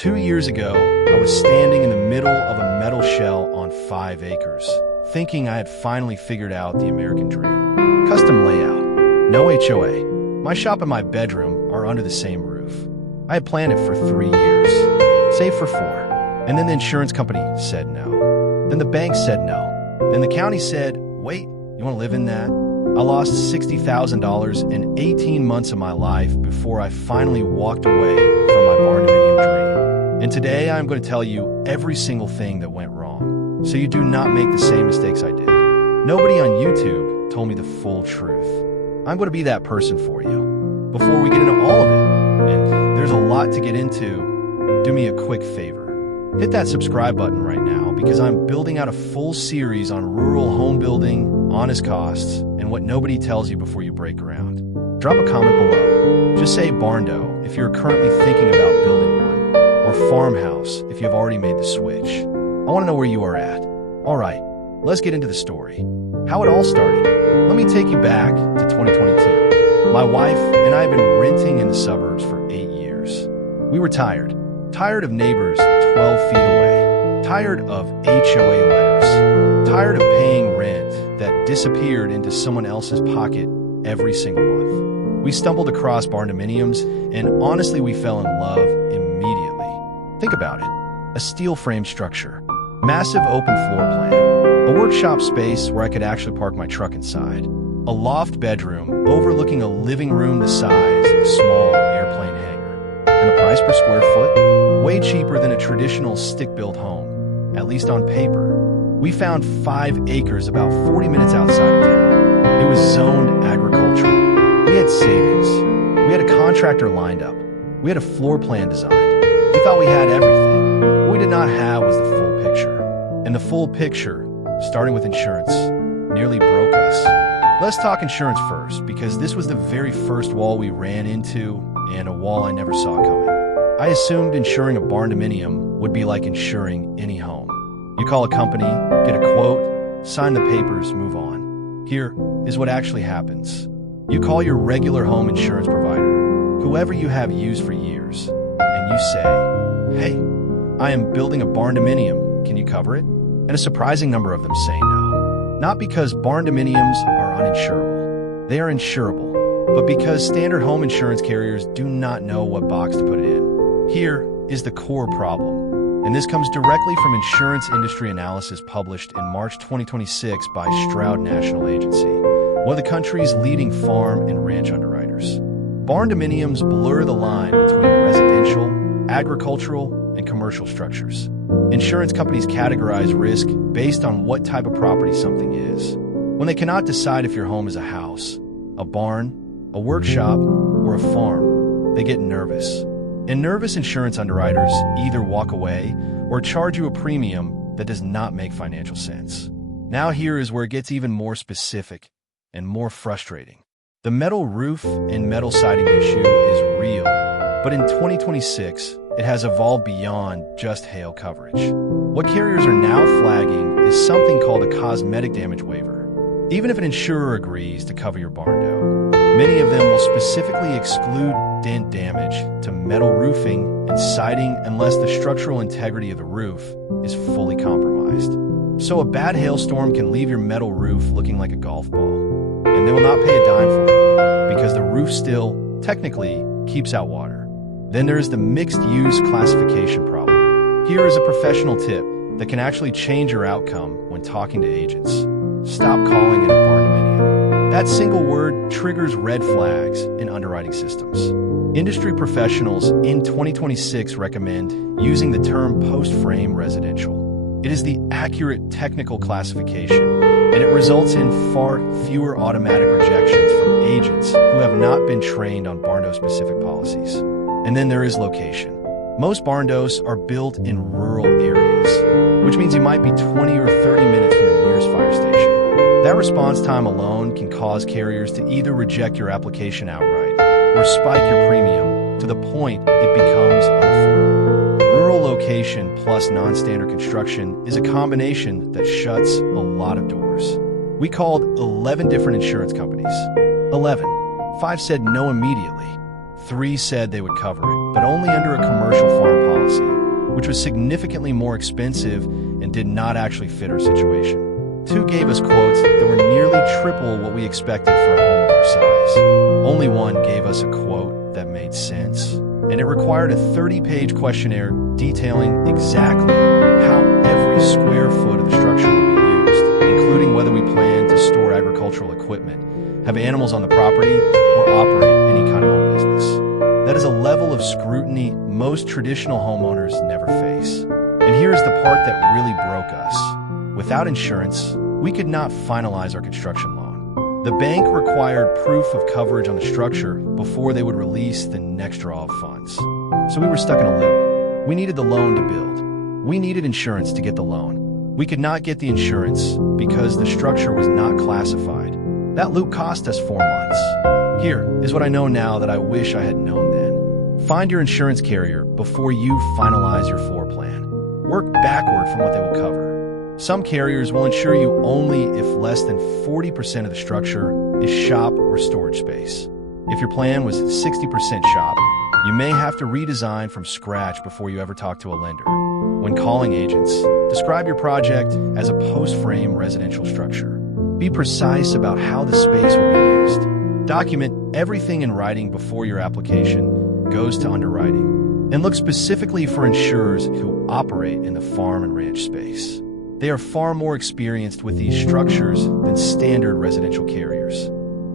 2 years ago, I was standing in the middle of a metal shell on 5 acres, thinking I had finally figured out the American dream. Custom layout, no HOA. My shop and my bedroom are under the same roof. I had planned it for 3 years, saved for 4. And then the insurance company said no. Then the bank said no. Then the county said, wait, you want to live in that? I lost $60,000 in 18 months of my life before I finally walked away from my barndominium dream. And today I'm going to tell you every single thing that went wrong, so you do not make the same mistakes I did. Nobody on YouTube told me the full truth. I'm going to be that person for you. Before we get into all of it, and there's a lot to get into, do me a quick favor. Hit that subscribe button right now because I'm building out a full series on rural home building, honest costs, and what nobody tells you before you break ground. Drop a comment below. Just say Barndo if you're currently thinking about building one, or Farmhouse if you've already made the switch. I want to know where you are at. All right, let's get into the story. How it all started. Let me take you back to 2022. My wife and I have been renting in the suburbs for 8 years. We were tired of neighbors 12 feet away, tired of HOA letters, tired of paying rent that disappeared into someone else's pocket every single month. We stumbled across barndominiums, and honestly, we fell in love immediately. Think about it. A steel frame structure, massive open floor plan, a workshop space where I could actually park my truck inside, a loft bedroom overlooking a living room the size of a small airplane hangar, and the price per square foot? Way cheaper than a traditional stick-built home, at least on paper. We found 5 acres about 40 minutes outside of town. It was zoned agricultural. We had savings. We had a contractor lined up. We had a floor plan designed. We thought we had everything. What we did not have was the full picture. And the full picture, starting with insurance, nearly broke us. Let's talk insurance first, because this was the very first wall we ran into, and a wall I never saw coming. I assumed insuring a barndominium would be like insuring any home. You call a company, get a quote, sign the papers, move on. Here is what actually happens. You call your regular home insurance provider, whoever you have used for years, and you say, hey, I am building a barndominium, can you cover it? And a surprising number of them say no. Not because barndominiums are uninsurable. They are insurable, but because standard home insurance carriers do not know what box to put it in. Here is the core problem, and this comes directly from insurance industry analysis published in March 2026 by Stroud National Agency, one of the country's leading farm and ranch underwriters. Barndominiums blur the line between residential, agricultural, and commercial structures. Insurance companies categorize risk based on what type of property something is. When they cannot decide if your home is a house, a barn, a workshop, or a farm, they get nervous. And nervous insurance underwriters either walk away or charge you a premium that does not make financial sense. Now here is where it gets even more specific and more frustrating. The metal roof and metal siding issue is real, but in 2026, it has evolved beyond just hail coverage. What carriers are now flagging is something called a cosmetic damage waiver. Even if an insurer agrees to cover your barndo, many of them will specifically exclude dent damage to metal roofing and siding unless the structural integrity of the roof is fully compromised. So a bad hailstorm can leave your metal roof looking like a golf ball, and they will not pay a dime for it because the roof still, technically, keeps out water. Then there is the mixed-use classification problem. Here is a professional tip that can actually change your outcome when talking to agents. Stop calling it a barndominium. That single word triggers red flags in underwriting systems. Industry professionals in 2026 recommend using the term post-frame residential. It is the accurate technical classification, and it results in far fewer automatic rejections from agents who have not been trained on barndo-specific policies. And then there is location. Most barndos are built in rural areas, which means you might be 20 or 30 minutes from the nearest fire station. That response time alone can cause carriers to either reject your application outright or spike your premium to the point it becomes unaffordable. Rural location plus non-standard construction is a combination that shuts a lot of doors. We called 11 different insurance companies. 11. 5 said no immediately. 3 said they would cover it, but only under a commercial farm policy. was significantly more expensive and did not actually fit our situation. 2 gave us quotes that were nearly triple what we expected for a home of our size. Only 1 gave us a quote that made sense, and it required a 30-page questionnaire detailing exactly how every square foot of the structure would be used, including whether we plan to store agricultural equipment, have animals on the property, or operate any kind of home business. That is a level of scrutiny most traditional homeowners never face. And here's the part that really broke us. Without insurance, we could not finalize our construction loan. The bank required proof of coverage on the structure before they would release the next draw of funds. So we were stuck in a loop. We needed the loan to build. We needed insurance to get the loan. We could not get the insurance because the structure was not classified. That loop cost us 4 months. Here is what I know now that I wish I had known then. Find your insurance carrier before you finalize your floor plan. Work backward from what they will cover. Some carriers will insure you only if less than 40% of the structure is shop or storage space. If your plan was 60% shop, you may have to redesign from scratch before you ever talk to a lender. When calling agents, describe your project as a post-frame residential structure. Be precise about how the space will be used. Document everything in writing before your application goes to underwriting. And look specifically for insurers who operate in the farm and ranch space. They are far more experienced with these structures than standard residential carriers.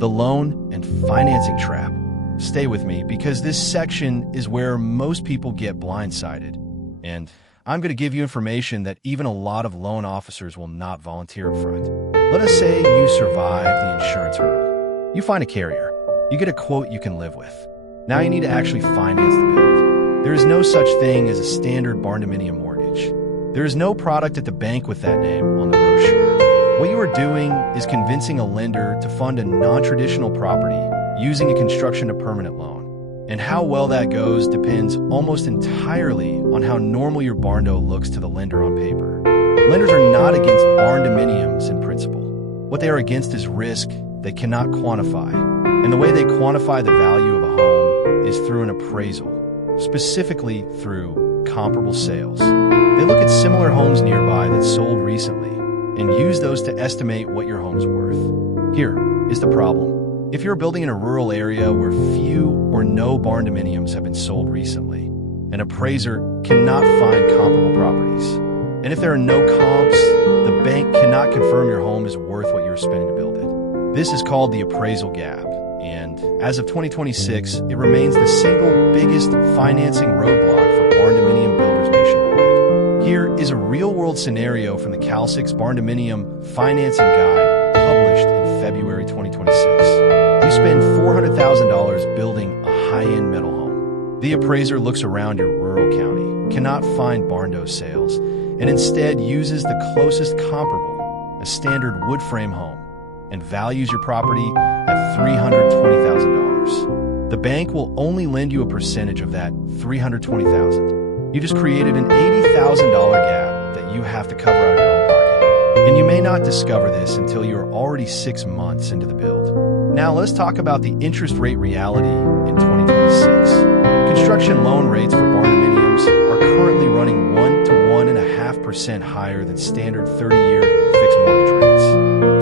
The loan and financing trap. Stay with me because this section is where most people get blindsided. And I'm going to give you information that even a lot of loan officers will not volunteer up front. Let us say you survive the insurance hurdle. You find a carrier. You get a quote you can live with. Now you need to actually finance the build. There is no such thing as a standard Barndominium mortgage. There is no product at the bank with that name on the brochure. What you are doing is convincing a lender to fund a non-traditional property using a construction to permanent loan. And how well that goes depends almost entirely on how normal your barndo looks to the lender on paper. Lenders are not against barndominiums in principle. What they are against is risk they cannot quantify. And the way they quantify the value of a home is through an appraisal, specifically through comparable sales. They look at similar homes nearby that sold recently and use those to estimate what your home's worth. Here is the problem. If you're building in a rural area where few or no barndominiums have been sold recently, an appraiser cannot find comparable properties. And if there are no comps, the bank cannot confirm your home is worth what you're spending to build it. This is called the appraisal gap, and as of 2026, it remains the single biggest financing roadblock for barndominium builders nationwide. Here is a real-world scenario from the Cal6 Barndominium Financing Guide published in February 2026. You spend $400,000 building a high-end metal home. The appraiser looks around your rural county, cannot find barndo sales, and instead uses the closest comparable, a standard wood frame home, and values your property at $320,000. The bank will only lend you a percentage of that $320,000. You just created an $80,000 gap that you have to cover out of your own pocket. And you may not discover this until you're already 6 months into the build. Now let's talk about the interest rate reality in 2026. Construction loan rates for barndominiums are currently running 1 to 1.5% higher than standard 30-year fixed mortgage rates.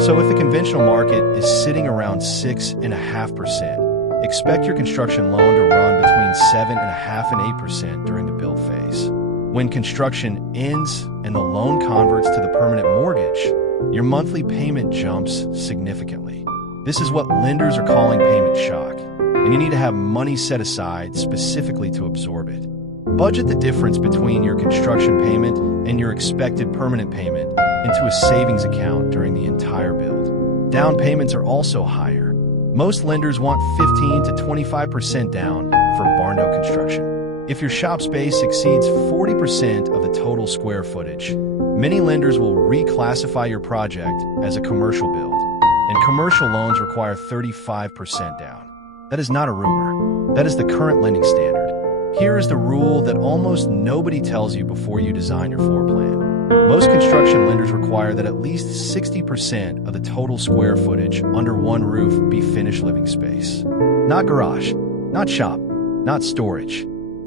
So if the conventional market is sitting around 6.5%, expect your construction loan to run between 7.5% and 8% during the build phase. When construction ends and the loan converts to the permanent mortgage, your monthly payment jumps significantly. This is what lenders are calling payment shock, and you need to have money set aside specifically to absorb it. Budget the difference between your construction payment and your expected permanent payment into a savings account during the entire build. Down payments are also higher. Most lenders want 15 to 25% down for barndo construction. If your shop space exceeds 40% of the total square footage, many lenders will reclassify your project as a commercial build, and commercial loans require 35% down. That is not a rumor. That is the current lending standard. Here is the rule that almost nobody tells you before you design your floor plan. Most construction lenders require that at least 60% of the total square footage under one roof be finished living space. Not garage, not shop, not storage.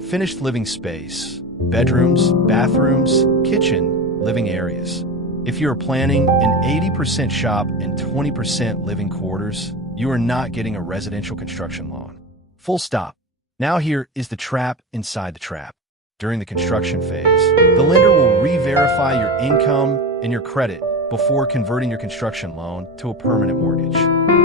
Finished living space, bedrooms, bathrooms, kitchen, living areas. If you are planning an 80% shop and 20% living quarters, you are not getting a residential construction loan. Full stop. Now here is the trap inside the trap. During the construction phase, the lender will re-verify your income and your credit before converting your construction loan to a permanent mortgage.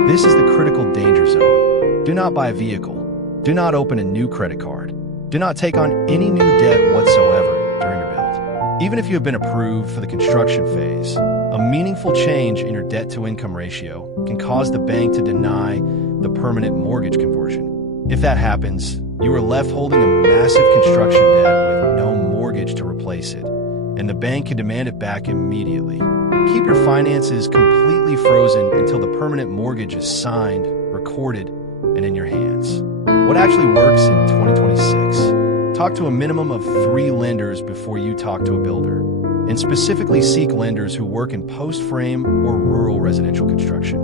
This is the critical danger zone. Do not buy a vehicle. Do not open a new credit card. Do not take on any new debt whatsoever during your build. Even if you have been approved for the construction phase, a meaningful change in your debt-to-income ratio can cause the bank to deny the permanent mortgage conversion. If that happens, you are left holding a massive construction debt with no mortgage to replace it, and the bank can demand it back immediately. Keep your finances completely frozen until the permanent mortgage is signed, recorded, and in your hands. What actually works in 2026? Talk to a minimum of 3 lenders before you talk to a builder, and specifically seek lenders who work in post-frame or rural residential construction.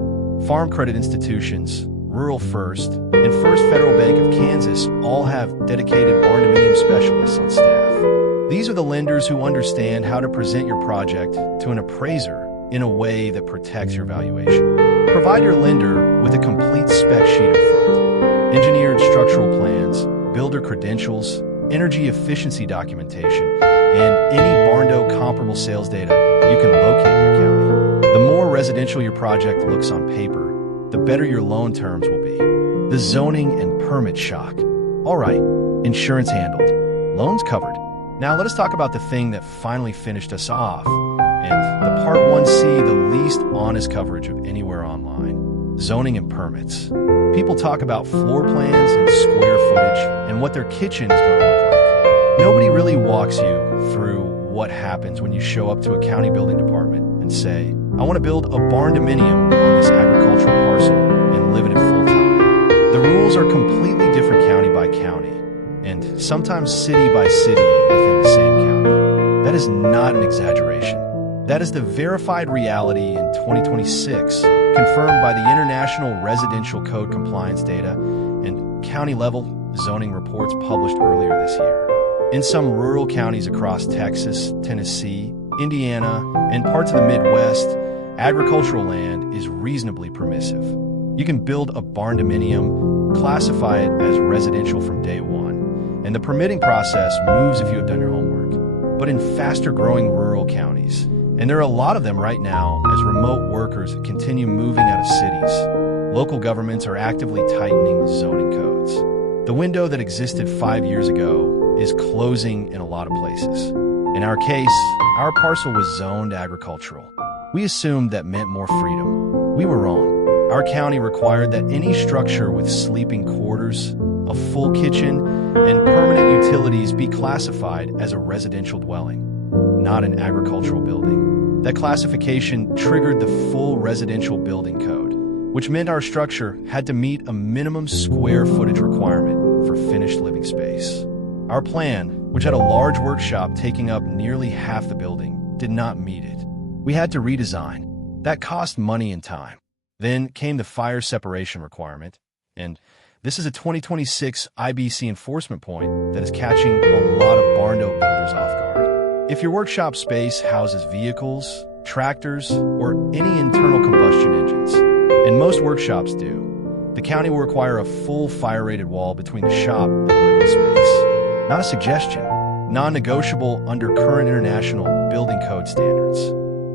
Farm credit institutions, Rural First, and First Federal Bank of Kansas all have dedicated barndominium specialists on staff. These are the lenders who understand how to present your project to an appraiser in a way that protects your valuation. Provide your lender with a complete spec sheet up front, engineered structural plans, builder credentials, energy efficiency documentation, and any Barndo comparable sales data you can locate in your county. The more residential your project looks on paper, the better your loan terms will be. The zoning and permit shock. All right, insurance handled, loans covered. Now let us talk about the thing that finally finished us off, and the Part 1C, the least honest coverage of anywhere online. Zoning and permits. People talk about floor plans and square footage and what their kitchen is going to look like. Nobody really walks you through what happens when you show up to a county building department and say, I want to build a barndominium on this agricultural parcel and live in it full time. The rules are completely different county by county, and sometimes city by city within the same county. That is not an exaggeration. That is the verified reality in 2026, confirmed by the International Residential Code compliance data and county-level zoning reports published earlier this year. In some rural counties across Texas, Tennessee, Indiana, and parts of the Midwest, agricultural land is reasonably permissive. You can build a barndominium, classify it as residential from day one, and the permitting process moves if you have done your homework. But in faster-growing rural counties, and there are a lot of them right now as remote workers continue moving out of cities, local governments are actively tightening zoning codes. The window that existed 5 years ago is closing in a lot of places. In our case, our parcel was zoned agricultural. We assumed that meant more freedom. We were wrong. Our county required that any structure with sleeping quarters, a full kitchen, and permanent utilities be classified as a residential dwelling, not an agricultural building. That classification triggered the full residential building code, which meant our structure had to meet a minimum square footage requirement for finished living space. Our plan, which had a large workshop taking up nearly half the building, did not meet it. We had to redesign. That cost money and time. Then came the fire separation requirement, and this is a 2026 IBC enforcement point that is catching a lot of Barndo builders off guard. If your workshop space houses vehicles, tractors, or any internal combustion engines, and most workshops do, the county will require a full fire-rated wall between the shop and the living space. Not a suggestion, non-negotiable under current international building code standards.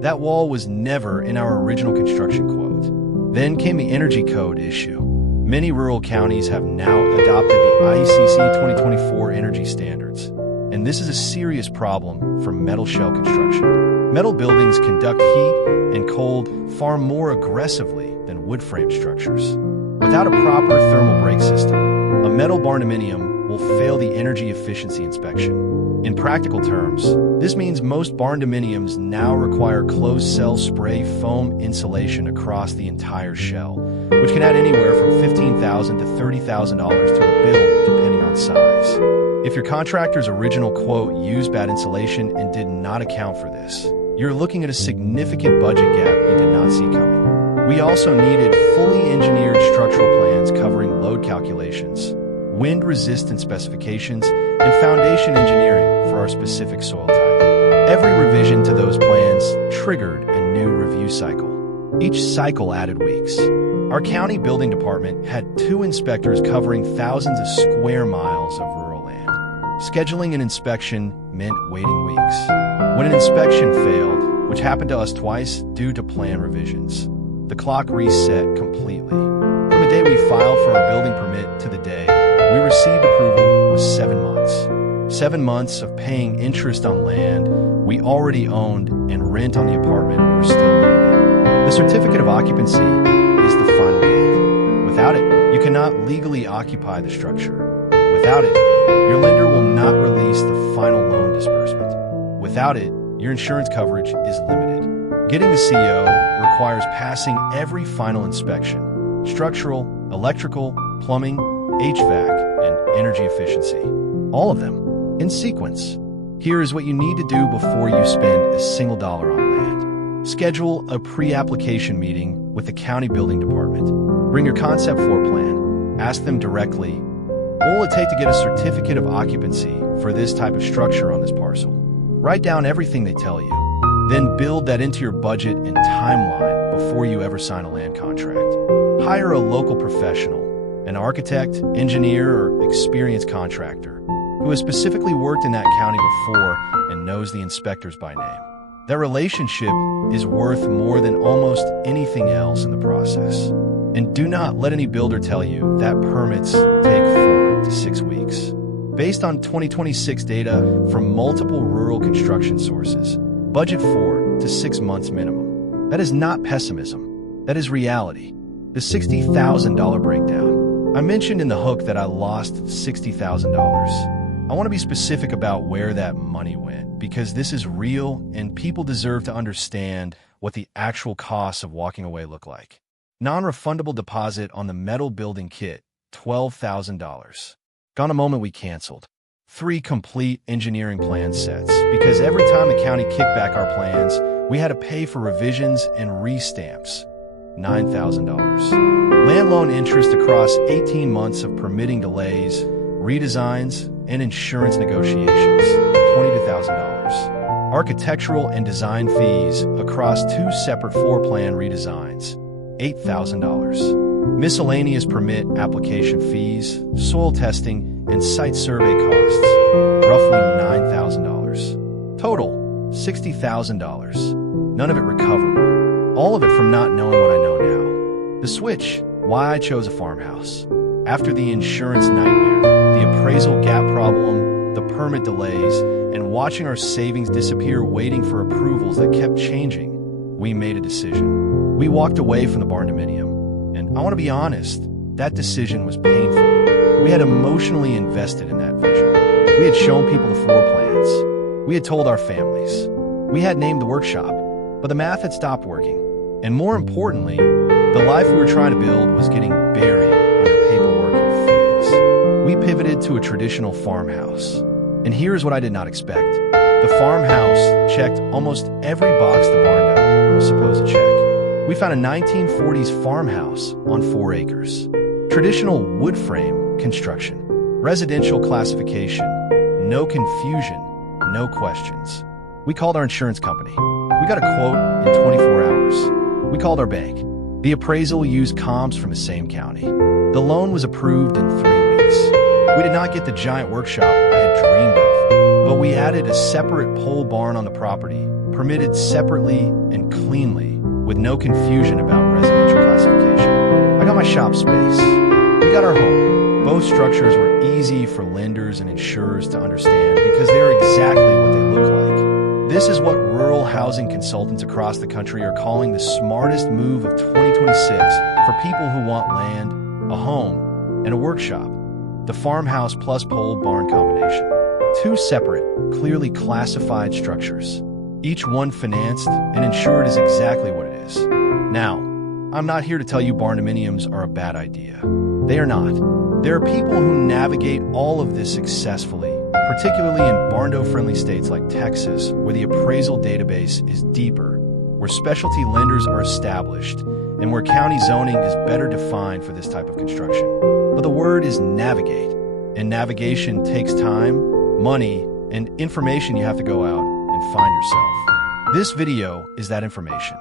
That wall was never in our original construction quote. Then came the energy code issue. Many rural counties have now adopted the IECC 2024 energy standards, and this is a serious problem for metal shell construction. Metal buildings conduct heat and cold far more aggressively than wood frame structures. Without a proper thermal brake system, a metal barndominium will fail the energy efficiency inspection. In practical terms, this means most barndominiums now require closed-cell spray foam insulation across the entire shell, which can add anywhere from $15,000 to $30,000 to a build depending on size. If your contractor's original quote used bad insulation and did not account for this, you're looking at a significant budget gap you did not see coming. We also needed fully engineered structural plans covering load calculations, wind resistance specifications, and foundation engineering for our specific soil type. Every revision to those plans triggered a new review cycle. Each cycle added weeks. Our county building department had 2 inspectors covering thousands of square miles of rural land. Scheduling an inspection meant waiting weeks. When an inspection failed, which happened to us twice due to plan revisions, the clock reset completely. From the day we filed for our building permit to the day we received approval was 7 months. 7 months of paying interest on land we already owned and rent on the apartment we were still living in. The certificate of occupancy is the final gate. Without it, you cannot legally occupy the structure. Without it, your lender will not release the final loan disbursement. Without it, your insurance coverage is limited. Getting the CO requires passing every final inspection: structural, electrical, plumbing, HVAC, and energy efficiency. All of them, in sequence. Here is what you need to do before you spend a single dollar on land. Schedule a pre-application meeting with the county building department. Bring your concept floor plan. Ask them directly, what will it take to get a certificate of occupancy for this type of structure on this parcel? Write down everything they tell you. Then build that into your budget and timeline before you ever sign a land contract. Hire a local professional, an architect, engineer, or experienced contractor who has specifically worked in that county before and knows the inspectors by name. That relationship is worth more than almost anything else in the process. And do not let any builder tell you that permits take 4 to 6 weeks. Based on 2026 data from multiple rural construction sources, budget 4 to 6 months minimum. That is not pessimism. That is reality. The $60,000 breakdown. I mentioned in the hook that I lost $60,000. I want to be specific about where that money went, because this is real and people deserve to understand what the actual costs of walking away look like. Non-refundable deposit on the metal building kit, $12,000. Gone a moment we canceled. 3 complete engineering plan sets, because every time the county kicked back our plans, we had to pay for revisions and restamps. $9,000. Land loan interest across 18 months of permitting delays, redesigns, and insurance negotiations, $22,000. Architectural and design fees across 2 separate floor plan redesigns, $8,000. Miscellaneous permit application fees, soil testing, and site survey costs, roughly $9,000. Total, $60,000. None of it recoverable. All of it from not knowing what I know now. The switch, why I chose a farmhouse. After the insurance nightmare, the appraisal gap problem, the permit delays, and watching our savings disappear waiting for approvals that kept changing, we made a decision. We walked away from the Barndominium, and I want to be honest, that decision was painful. We had emotionally invested in that vision. We had shown people the floor plans. We had told our families. We had named the workshop, but the math had stopped working. And more importantly, the life we were trying to build was getting buried under paperwork and fees. We pivoted to a traditional farmhouse. And here's what I did not expect. The farmhouse checked almost every box the Barndo was supposed to check. We found a 1940s farmhouse on 4 acres. Traditional wood frame construction. Residential classification. No confusion. No questions. We called our insurance company. We got a quote in 24 hours. We called our bank. The appraisal used comps from the same county. The loan was approved in 3 weeks. We did not get the giant workshop I had dreamed of, but we added a separate pole barn on the property, permitted separately and cleanly, with no confusion about residential classification. I got my shop space. We got our home. Both structures were easy for lenders and insurers to understand because they are exactly what they look like. This is what rural housing consultants across the country are calling the smartest move of 2026 for people who want land, a home, and a workshop. The farmhouse plus pole barn combination. 2 separate, clearly classified structures. Each one financed and insured is exactly what it is. Now, I'm not here to tell you barndominiums are a bad idea. They are not. There are people who navigate all of this successfully, particularly in Barndo-friendly states like Texas, where the appraisal database is deeper, where specialty lenders are established, and where county zoning is better defined for this type of construction. But the word is navigate. And navigation takes time, money, and information you have to go out and find yourself. This video is that information.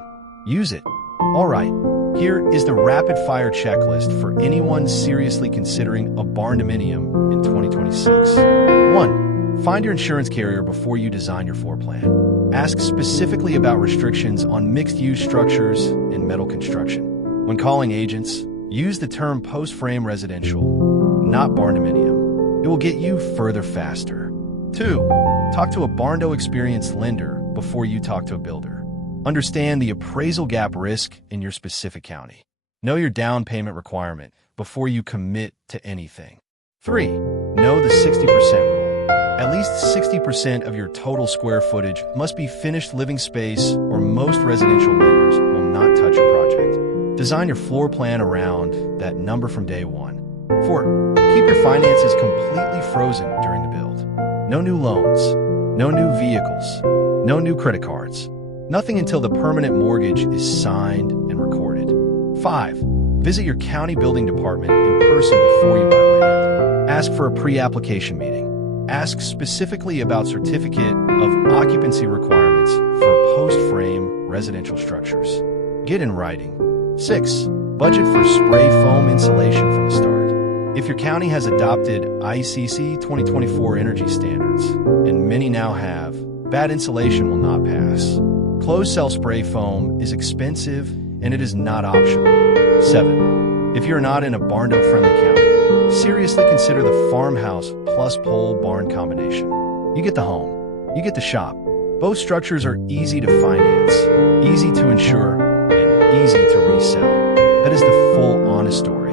Use it. All right, here is the rapid-fire checklist for anyone seriously considering a barndominium in 2026. 1. Find your insurance carrier before you design your floor plan. Ask specifically about restrictions on mixed-use structures and metal construction. When calling agents, use the term post-frame residential, not barndominium. It will get you further faster. 2. Talk to a Barndo experienced lender before you talk to a builder. Understand the appraisal gap risk in your specific county. Know your down payment requirement before you commit to anything. 3. Know the 60% rule. At least 60% of your total square footage must be finished living space, or most residential lenders will not touch your project. Design your floor plan around that number from day one. 4. Keep your finances completely frozen during the build. No new loans, no new vehicles, no new credit cards. Nothing until the permanent mortgage is signed and recorded. 5. Visit your county building department in person before you buy land. Ask for a pre-application meeting. Ask specifically about certificate of occupancy requirements for post-frame residential structures. Get in writing. 6. Budget for spray foam insulation from the start. If your county has adopted IECC 2024 energy standards, and many now have, bad insulation will not pass. Closed-cell spray foam is expensive, and it is not optional. 7. If you're not in a Barndo-friendly county, seriously consider the Farmhouse plus pole barn combination. You get the home, you get the shop. Both structures are easy to finance, easy to insure, and easy to resell. That is the full, honest story.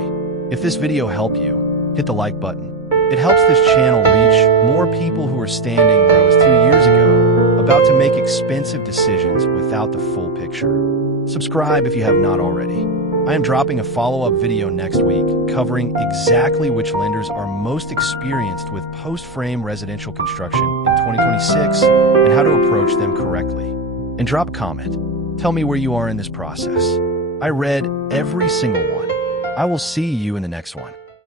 If this video helped you, hit the like button. It helps this channel reach more people who are standing where I was 2 years ago, about to make expensive decisions without the full picture. Subscribe if you have not already. I am dropping a follow-up video next week covering exactly which lenders are most experienced with post-frame residential construction in 2026 and how to approach them correctly. And drop a comment. Tell me where you are in this process. I read every single one. I will see you in the next one.